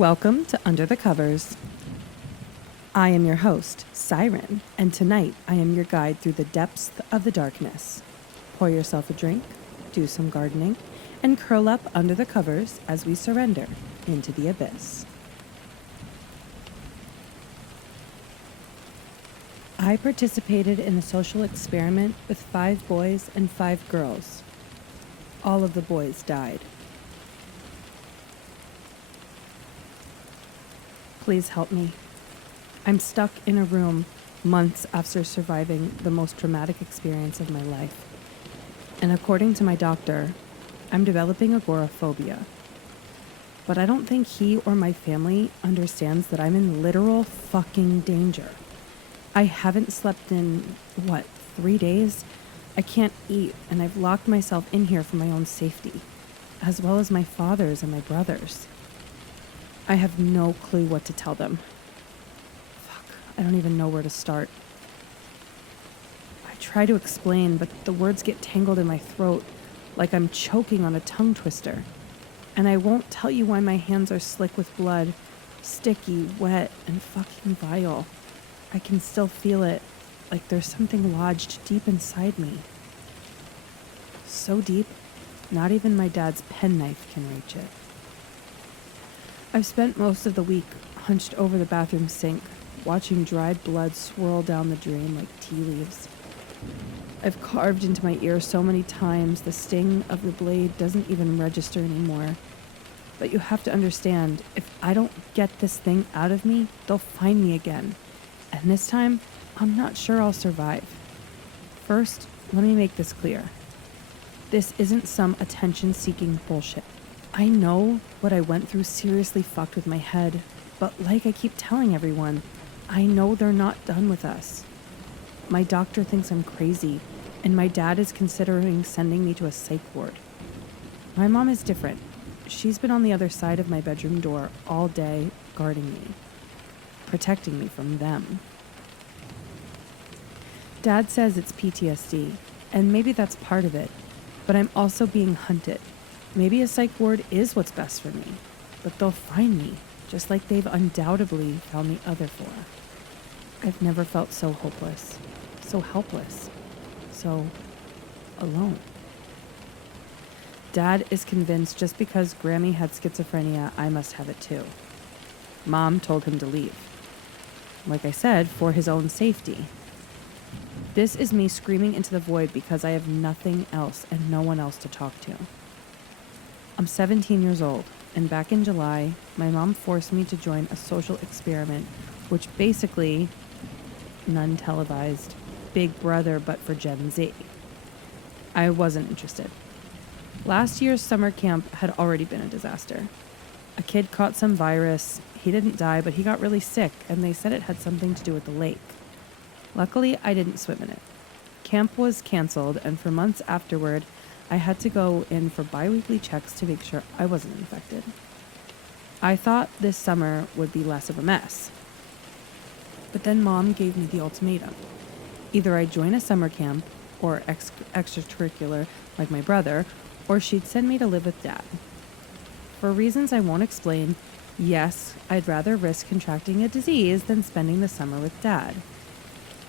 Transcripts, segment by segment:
Welcome to Under the Covers. I am your host, Siren, and tonight I am your guide through the depths of the darkness. Pour yourself a drink, do some gardening, and curl up under the covers as we surrender into the abyss. I participated in a social experiment with 5 boys and 5 girls. All of the boys died. Please help me. I'm stuck in a room months after surviving the most traumatic experience of my life. And according to my doctor, I'm developing agoraphobia. But I don't think he or my family understands that I'm in literal fucking danger. I haven't slept in, 3 days? I can't eat, and I've locked myself in here for my own safety, as well as my father's and my brother's. I have no clue what to tell them. I don't even know where to start. I try to explain, but the words get tangled in my throat like I'm choking on a tongue twister. And I won't tell you why my hands are slick with blood, sticky, wet, and fucking vile. I can still feel it, like there's something lodged deep inside me. So deep, not even my dad's penknife can reach it. I've spent most of the week hunched over the bathroom sink, watching dried blood swirl down the drain like tea leaves. I've carved into my ear so many times the sting of the blade doesn't even register anymore. But you have to understand, if I don't get this thing out of me, they'll find me again. And this time, I'm not sure I'll survive. First, let me make this clear. This isn't some attention-seeking bullshit. I know what I went through seriously fucked with my head, but like I keep telling everyone, I know they're not done with us. My doctor thinks I'm crazy, and my dad is considering sending me to a psych ward. My mom is different. She's been on the other side of my bedroom door all day, guarding me, protecting me from them. Dad says it's PTSD, and maybe that's part of it, but I'm also being hunted. Maybe a psych ward is what's best for me, but they'll find me, just like they've undoubtedly found the other 4. I've never felt so hopeless, so helpless, so alone. Dad is convinced just because Grammy had schizophrenia, I must have it too. Mom told him to leave. Like I said, for his own safety. This is me screaming into the void because I have nothing else and no one else to talk to. I'm 17 years old, and back in July, my mom forced me to join a social experiment, which basically, none televised, Big Brother but for Gen Z. I wasn't interested. Last year's summer camp had already been a disaster. A kid caught some virus. He didn't die, but he got really sick, and they said it had something to do with the lake. Luckily, I didn't swim in it. Camp was canceled, and for months afterward, I had to go in for bi-weekly checks to make sure I wasn't infected. I thought this summer would be less of a mess. But then Mom gave me the ultimatum. Either I'd join a summer camp, or extracurricular like my brother, or she'd send me to live with Dad. For reasons I won't explain, yes, I'd rather risk contracting a disease than spending the summer with Dad.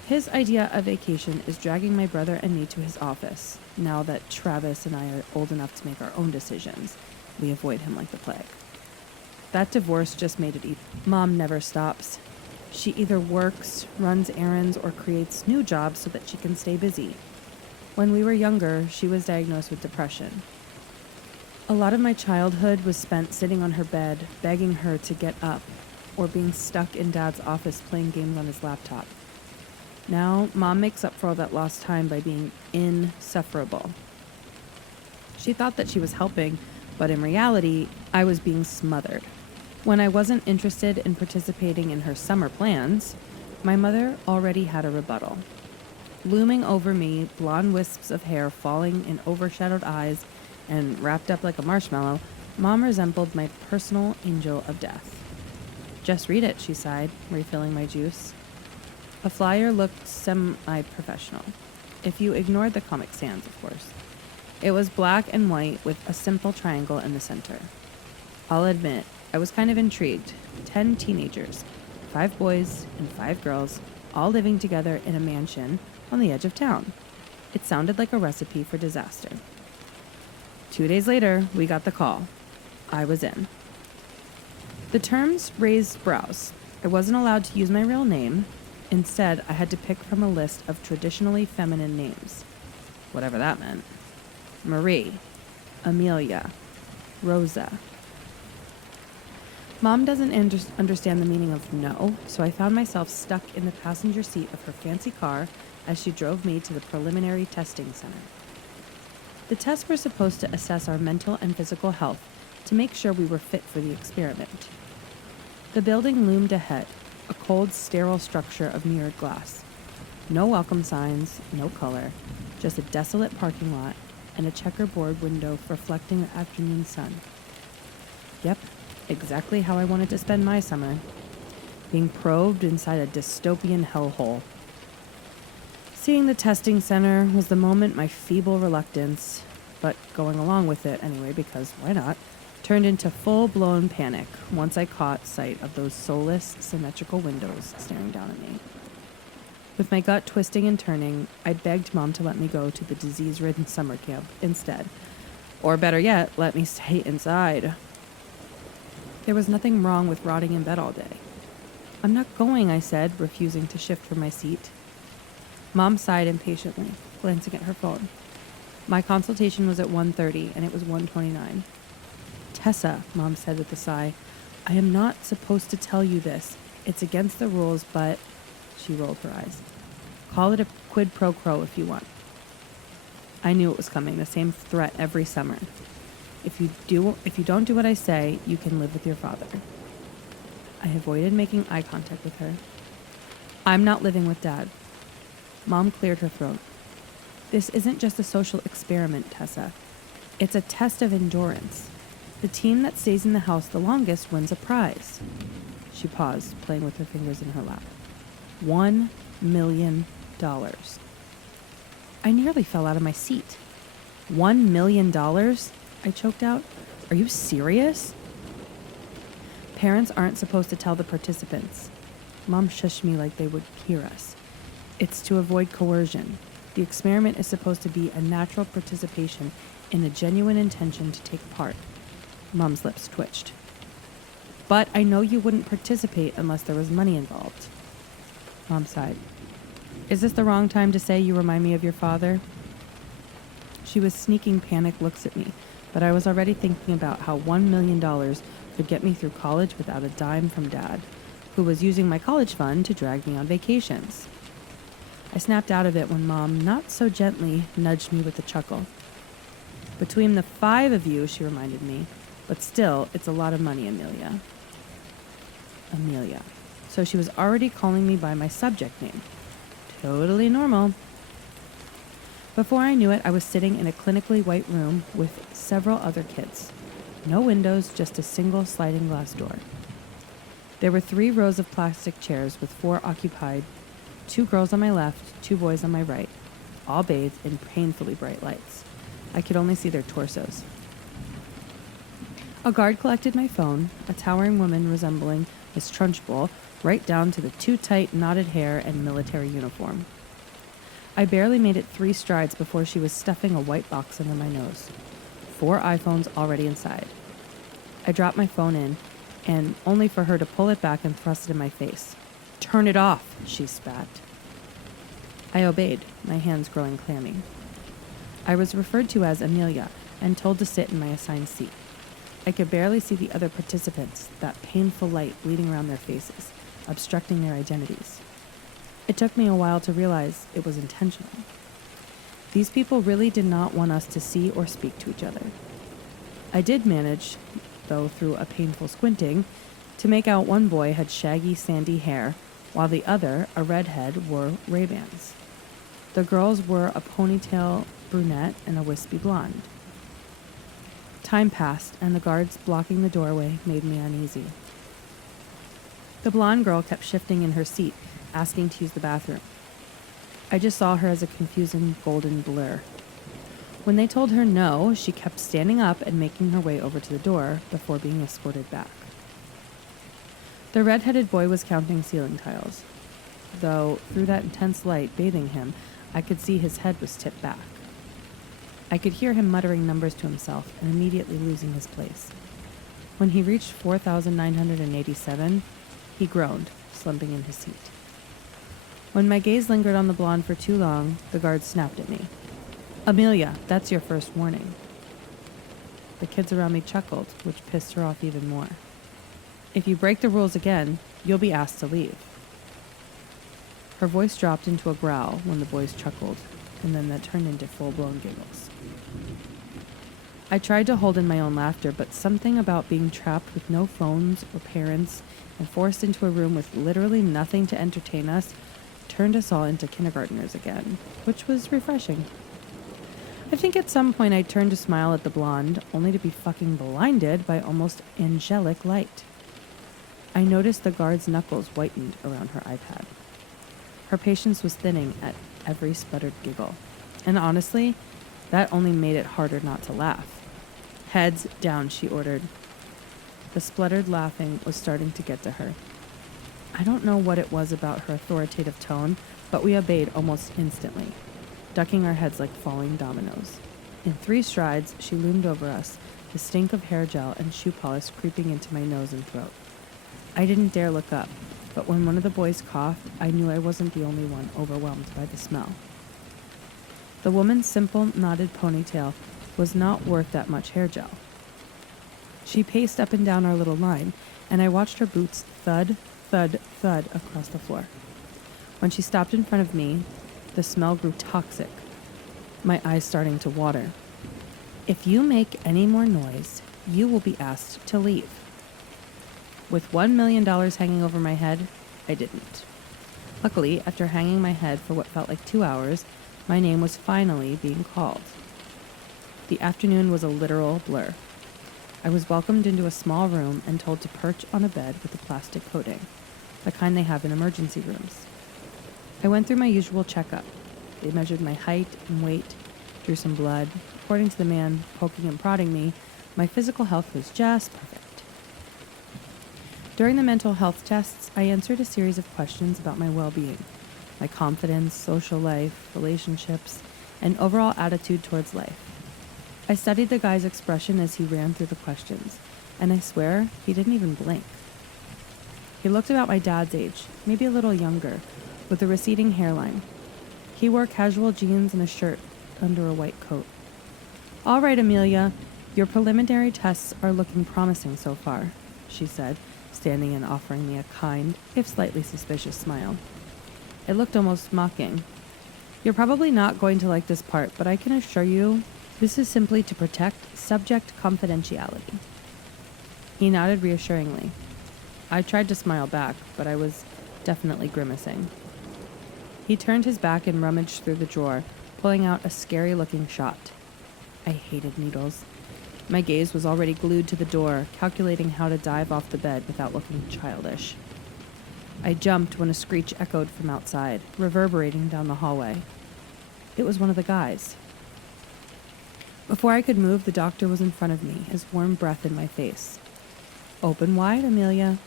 His idea of vacation is dragging my brother and me to his office. Now that Travis and I are old enough to make our own decisions, we avoid him like the plague. That divorce just made it easy. Mom never stops. She either works, runs errands, or creates new jobs so that she can stay busy. When we were younger, she was diagnosed with depression. A lot of my childhood was spent sitting on her bed, begging her to get up, or being stuck in Dad's office playing games on his laptop. Now, Mom makes up for all that lost time by being insufferable. She thought that she was helping, but in reality, I was being smothered. When I wasn't interested in participating in her summer plans, my mother already had a rebuttal. Looming over me, blonde wisps of hair falling in overshadowed eyes and wrapped up like a marshmallow, Mom resembled my personal angel of death. "Just read it," she sighed, refilling my juice. A flyer looked semi-professional, if you ignored the Comic Sans, of course. It was black and white with a simple triangle in the center. I'll admit, I was kind of intrigued. 10 teenagers, 5 boys and 5 girls, all living together in a mansion on the edge of town. It sounded like a recipe for disaster. 2 days later, we got the call. I was in. The terms raised brows. I wasn't allowed to use my real name. Instead, I had to pick from a list of traditionally feminine names, whatever that meant. Marie, Amelia, Rosa. Mom doesn't understand the meaning of no, so I found myself stuck in the passenger seat of her fancy car as she drove me to the preliminary testing center. The tests were supposed to assess our mental and physical health to make sure we were fit for the experiment. The building loomed ahead, a cold, sterile structure of mirrored glass. No welcome signs, no color, just a desolate parking lot and a checkerboard window reflecting the afternoon sun. Yep, exactly how I wanted to spend my summer, being probed inside a dystopian hellhole. Seeing the testing center was the moment my feeble reluctance, but going along with it anyway because why not, turned into full-blown panic once I caught sight of those soulless, symmetrical windows staring down at me. With my gut twisting and turning, I begged Mom to let me go to the disease-ridden summer camp instead. Or better yet, let me stay inside. There was nothing wrong with rotting in bed all day. I'm not going, I said, refusing to shift from my seat. Mom sighed impatiently, glancing at her phone. My consultation was at 1:30, and it was 1:29. Tessa, Mom said with a sigh, I am not supposed to tell you this. It's against the rules, but... She rolled her eyes. Call it a quid pro quo if you want. I knew it was coming, the same threat every summer. If you don't do what I say, you can live with your father. I avoided making eye contact with her. I'm not living with Dad. Mom cleared her throat. This isn't just a social experiment, Tessa. It's a test of endurance. The team that stays in the house the longest wins a prize. She paused, playing with her fingers in her lap. $1 million. I nearly fell out of my seat. $1 million? I choked out. Are you serious? Parents aren't supposed to tell the participants. Mom shushed me like they would hear us. It's to avoid coercion. The experiment is supposed to be a natural participation in a genuine intention to take part. Mom's lips twitched. But I know you wouldn't participate unless there was money involved. Mom sighed. Is this the wrong time to say you remind me of your father? She was sneaking panic looks at me, but I was already thinking about how $1 million could get me through college without a dime from Dad, who was using my college fund to drag me on vacations. I snapped out of it when Mom, not so gently, nudged me with a chuckle. Between the 5 of you, she reminded me, but still, it's a lot of money, Amelia. Amelia. So she was already calling me by my subject name. Totally normal. Before I knew it, I was sitting in a clinically white room with several other kids. No windows, just a single sliding glass door. There were 3 rows of plastic chairs with 4 occupied, 2 girls on my left, 2 boys on my right, all bathed in painfully bright lights. I could only see their torsos. A guard collected my phone, a towering woman resembling Miss Trunchbull, right down to the too tight knotted hair and military uniform. I barely made it 3 strides before she was stuffing a white box under my nose. 4 iPhones already inside. I dropped my phone in, and only for her to pull it back and thrust it in my face. Turn it off, she spat. I obeyed, my hands growing clammy. I was referred to as Amelia and told to sit in my assigned seat. I could barely see the other participants, that painful light bleeding around their faces, obstructing their identities. It took me a while to realize it was intentional. These people really did not want us to see or speak to each other. I did manage, though through a painful squinting, to make out one boy had shaggy, sandy hair, while the other, a redhead, wore Ray-Bans. The girls wore a ponytail brunette and a wispy blonde. Time passed, and the guards blocking the doorway made me uneasy. The blonde girl kept shifting in her seat, asking to use the bathroom. I just saw her as a confusing golden blur. When they told her no, she kept standing up and making her way over to the door before being escorted back. The red-headed boy was counting ceiling tiles, though through that intense light bathing him, I could see his head was tipped back. I could hear him muttering numbers to himself and immediately losing his place. When he reached 4,987, he groaned, slumping in his seat. When my gaze lingered on the blonde for too long, the guard snapped at me. "Amelia, that's your first warning." The kids around me chuckled, which pissed her off even more. "If you break the rules again, you'll be asked to leave." Her voice dropped into a growl when the boys chuckled, and then that turned into full-blown giggles. I tried to hold in my own laughter, but something about being trapped with no phones or parents and forced into a room with literally nothing to entertain us turned us all into kindergartners again, which was refreshing. I think at some point I turned to smile at the blonde, only to be fucking blinded by almost angelic light. I noticed the guard's knuckles whitened around her iPad. Her patience was thinning at every sputtered giggle, and honestly, that only made it harder not to laugh. "Heads down," she ordered. The spluttered laughing was starting to get to her. I don't know what it was about her authoritative tone, but we obeyed almost instantly, ducking our heads like falling dominoes. In 3 strides, she loomed over us, the stink of hair gel and shoe polish creeping into my nose and throat. I didn't dare look up, but when one of the boys coughed, I knew I wasn't the only one overwhelmed by the smell. The woman's simple, knotted ponytail was not worth that much hair gel. She paced up and down our little line, and I watched her boots thud, thud, thud across the floor. When she stopped in front of me, the smell grew toxic, my eyes starting to water. "If you make any more noise, you will be asked to leave." With $1 million hanging over my head, I didn't. Luckily, after hanging my head for what felt like 2 hours, my name was finally being called. The afternoon was a literal blur. I was welcomed into a small room and told to perch on a bed with a plastic coating, the kind they have in emergency rooms. I went through my usual checkup. They measured my height and weight, drew some blood. According to the man poking and prodding me, my physical health was just perfect. During the mental health tests, I answered a series of questions about my well-being, my confidence, social life, relationships, and overall attitude towards life. I studied the guy's expression as he ran through the questions, and I swear he didn't even blink. He looked about my dad's age, maybe a little younger, with a receding hairline. He wore casual jeans and a shirt under a white coat. "All right, Amelia, your preliminary tests are looking promising so far," she said, standing and offering me a kind, if slightly suspicious smile. It looked almost mocking. "You're probably not going to like this part, but I can assure you this is simply to protect subject confidentiality." He nodded reassuringly. I tried to smile back, but I was definitely grimacing. He turned his back and rummaged through the drawer, pulling out a scary-looking shot. I hated needles. My gaze was already glued to the door, calculating how to dive off the bed without looking childish. I jumped when a screech echoed from outside, reverberating down the hallway. It was one of the guys. Before I could move, the doctor was in front of me, his warm breath in my face. "Open wide, Amelia."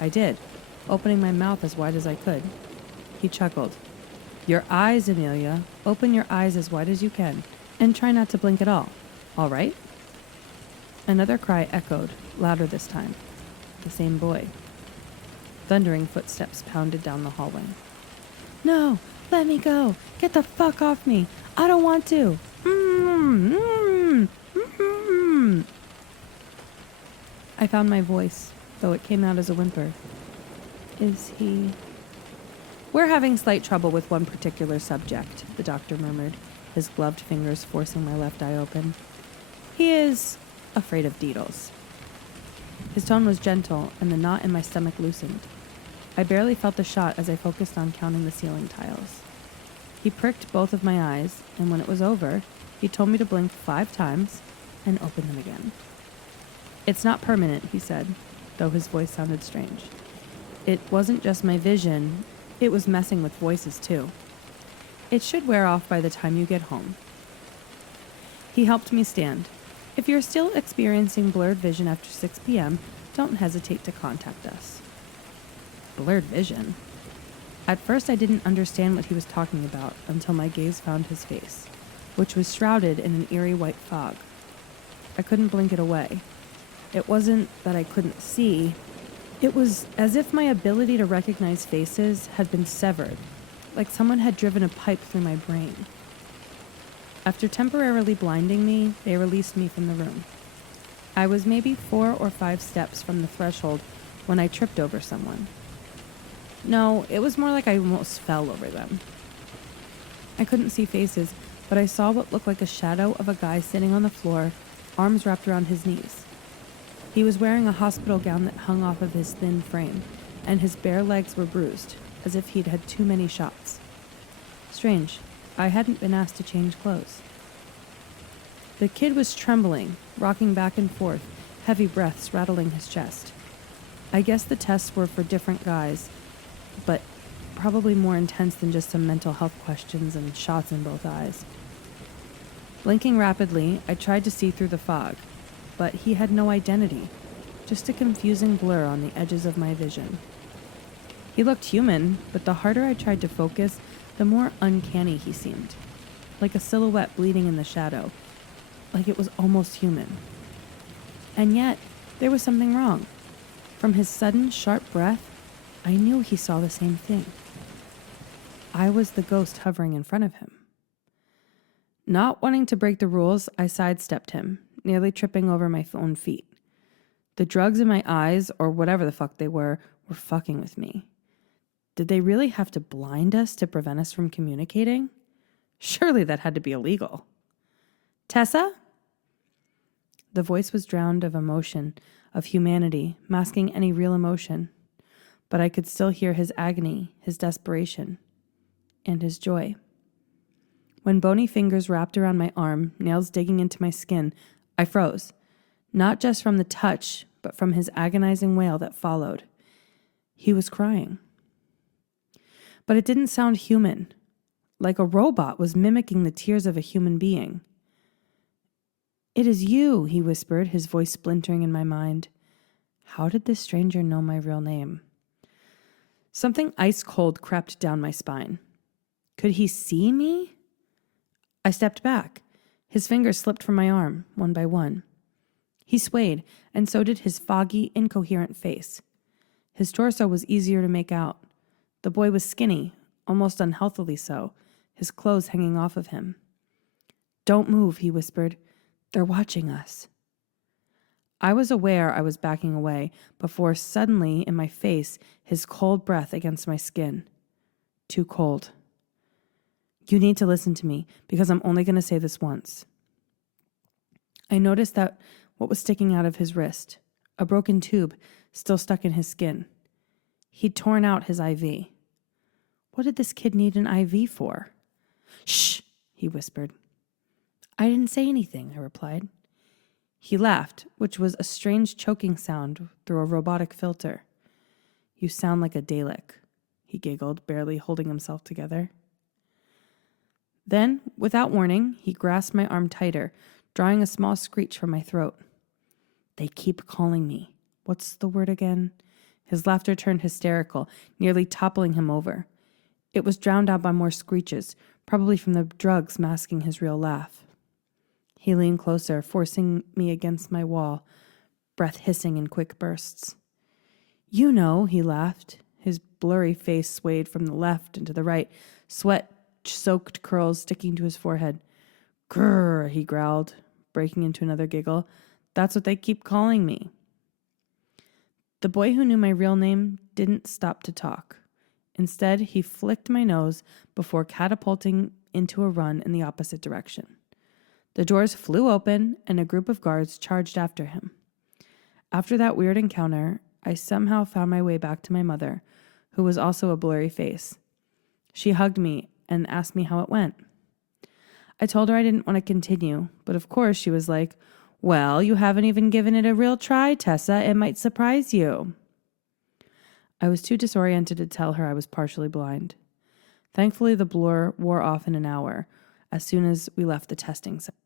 I did, opening my mouth as wide as I could. He chuckled. "Your eyes, Amelia. Open your eyes as wide as you can, and try not to blink at all. All right?" Another cry echoed, louder this time. The same boy. Thundering footsteps pounded down the hallway. "No, let me go. Get the fuck off me. I don't want to. I found my voice, though it came out as a whimper. "Is he?" "We're having slight trouble with one particular subject," the doctor murmured, his gloved fingers forcing my left eye open. "He is afraid of needles." His tone was gentle, and the knot in my stomach loosened. I barely felt the shot as I focused on counting the ceiling tiles. He pricked both of my eyes, and when it was over, he told me to blink 5 times and open them again. "It's not permanent," he said, though his voice sounded strange. "It wasn't just my vision, it was messing with voices too. It should wear off by the time you get home." He helped me stand. "If you're still experiencing blurred vision after 6 p.m., don't hesitate to contact us. Blurred vision. At first, I didn't understand what he was talking about until my gaze found his face, which was shrouded in an eerie white fog. I couldn't blink it away. It wasn't that I couldn't see. It was as if my ability to recognize faces had been severed, like someone had driven a pipe through my brain. After temporarily blinding me, they released me from the room. I was maybe 4 or 5 steps from the threshold when I tripped over someone. No, it was more like I almost fell over them. I couldn't see faces, but I saw what looked like a shadow of a guy sitting on the floor, arms wrapped around his knees. He was wearing a hospital gown that hung off of his thin frame, and his bare legs were bruised, as if he'd had too many shots. Strange, I hadn't been asked to change clothes. The kid was trembling, rocking back and forth, heavy breaths rattling his chest. I guess the tests were for different guys, but probably more intense than just some mental health questions and shots in both eyes. Blinking rapidly, I tried to see through the fog, but he had no identity, just a confusing blur on the edges of my vision. He looked human, but the harder I tried to focus, the more uncanny he seemed, like a silhouette bleeding in the shadow, like it was almost human. And yet, there was something wrong. From his sudden, sharp breath, I knew he saw the same thing. I was the ghost hovering in front of him. Not wanting to break the rules, I sidestepped him, nearly tripping over my own feet. The drugs in my eyes, or whatever the fuck they were fucking with me. Did they really have to blind us to prevent us from communicating? Surely that had to be illegal. Tessa? The voice was drowned of emotion, of humanity, masking any real emotion. But I could still hear his agony, his desperation, and his joy. When bony fingers wrapped around my arm, nails digging into my skin, I froze, not just from the touch, but from his agonizing wail that followed. He was crying. But it didn't sound human, like a robot was mimicking the tears of a human being. "It is you," he whispered, his voice splintering in my mind. How did this stranger know my real name? Something ice cold crept down my spine. Could he see me? I stepped back. His fingers slipped from my arm, one by one. He swayed, and so did his foggy, incoherent face. His torso was easier to make out. The boy was skinny, almost unhealthily so, his clothes hanging off of him. "Don't move," he whispered. "They're watching us." I was aware I was backing away before suddenly, in my face, his cold breath against my skin. Too cold. "You need to listen to me, because I'm only going to say this once." I noticed that what was sticking out of his wrist, a broken tube still stuck in his skin. He'd torn out his IV. What did this kid need an IV for? "Shh," he whispered. "I didn't say anything," I replied. He laughed, which was a strange choking sound through a robotic filter. "You sound like a Dalek," he giggled, barely holding himself together. Then, without warning, he grasped my arm tighter, drawing a small screech from my throat. "They keep calling me. What's the word again?" His laughter turned hysterical, nearly toppling him over. It was drowned out by more screeches, probably from the drugs masking his real laugh. He leaned closer, forcing me against my wall, breath hissing in quick bursts. "You know," he laughed. His blurry face swayed from the left and to the right, sweat-soaked curls sticking to his forehead. "Grrr," he growled, breaking into another giggle. "That's what they keep calling me." The boy who knew my real name didn't stop to talk. Instead, he flicked my nose before catapulting into a run in the opposite direction. The doors flew open, and a group of guards charged after him. After that weird encounter, I somehow found my way back to my mother, who was also a blurry face. She hugged me and asked me how it went. I told her I didn't want to continue, but of course she was like, "Well, you haven't even given it a real try, Tessa. It might surprise you." I was too disoriented to tell her I was partially blind. Thankfully, the blur wore off in an hour, as soon as we left the testing center.